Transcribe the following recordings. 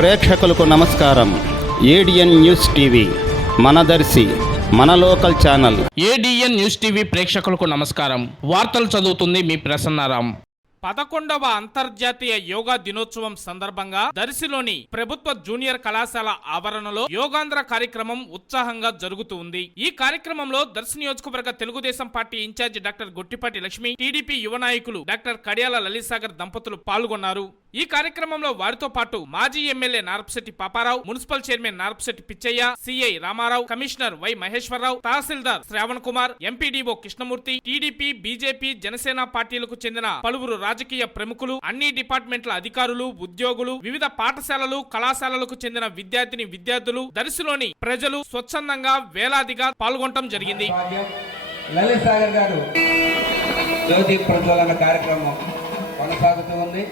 ప్రేక్షకులకు నమస్కారం. ADN news TV మనదర్శి మన local channel. ADN news TV ప్రేక్షకులకు నమస్కారం. వార్తలు చదువుతుంది మీ ప్రసన్నారాం. 11వ అంతర్జాతీయ యోగా దినోత్సవం సందర్భంగా దర్శిలోని ప్రభుత్వ జూనియర్ కళాశాల ఆవరణలో యోగాంధ్ర కార్యక్రమం ఉత్సాహంగా జరుగుతూ ఉంది. ఈ కార్యక్రమంలో దర్శి నియోజకవర్గ Telugu Desam party in charge doctor Gottipati Lakshmi, TDP యువ నాయకులు డాక్టర్ కడియాల లలిసాగర్ దంపతులు పాల్గొన్నారు. ఈ కార్యక్రమంలో వారితో పాటు మాజీ MLA Narpasetti Paparao, municipal chairman Narpasetti Pichaiah, CI Ramarao, commissioner Y Maheswararao, tahsildar Shravan Kumar, MPDO Krishnamurthy, TDP, BJP, Janasena పార్టీలకు చెందిన పలువురు రాజకీయ ప్రముఖులు, అన్ని డిపార్ట్మెంట్ల అధికారులు, ఉద్యోగులు, వివిధ పాఠశాలలు, కళాశాలలకు చెందిన విద్యార్థులు, దర్శిలోని ప్రజలు స్వచ్ఛందంగా వేలాదిగా పాల్గొనడం జరిగింది. లలిసాగర్ గారు జ్యోతి ప్రజ్వలన కార్యక్రమం కొనసాగుతూ ఉంది.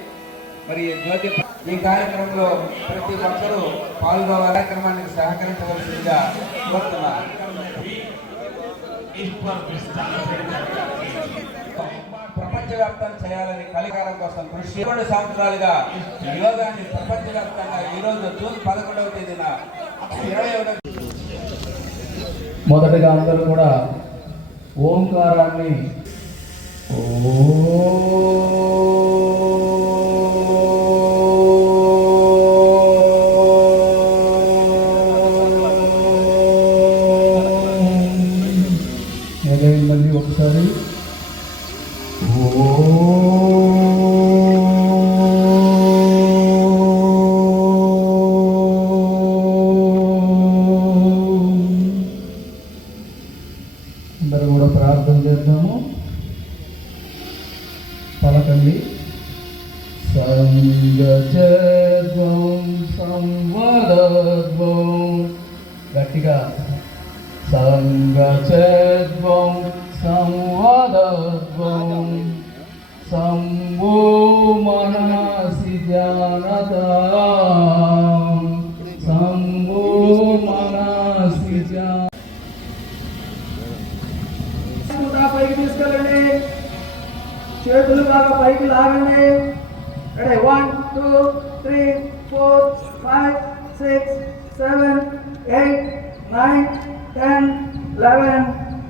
మరి జ్యోతి ఈ కార్యక్రమంలో ప్రతి ఒక్కరూ పాల్గొనే కార్యక్రమానికి సహకరించవలసిందిగా కోరుతున్నారు. ప్రపంచవ్యాప్తం చేయాలని కలికారం కోసం కృషి 2 సంవత్సరాలుగా యోగాన్ని ప్రపంచవ్యాప్తంగా ఈరోజు జూన్ 11వ తేదీన 21 మొదటగా అందరూ కూడా ఓంకారాన్ని మళ్ళీ ఒకసారి అందరూ కూడా ప్రార్థన చేద్దాము. పలకండి. సంగచద్వం సంవదద్వం, గట్టిగా సంగచద్వం సంవదద్వం సంవో మనసి ధ్యానదాం సంవో మనసి పైకి తీసుకెళ్ళండి. చేతులు బాగా పైకి లాగండి. 1 2 3 4 5 6 7 8 9 10 11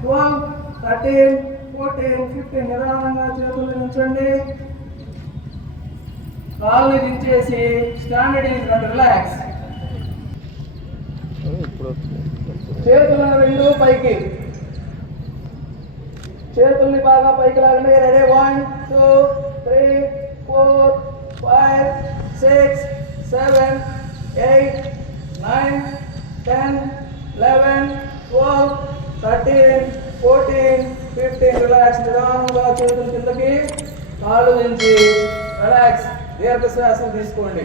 12 13 14 15 నిదానంగా చేతులు ఉంచండి. కాళ్ళు దించేసి స్టాండర్డ్ ఈజ్ రిలాక్స్. చేతులను 2 పైకి, చేతుల్ని బాగా పైకి లాగండి. 1 2 3 4 5 6 7 8 9 10 11 12 13 14 15 రిలాక్స్. నిదానంగా చేతులు కిందకి, కాళ్ళు నుంచి రిలాక్స్. దీర్ఘ శ్వాసలు తీసుకోండి.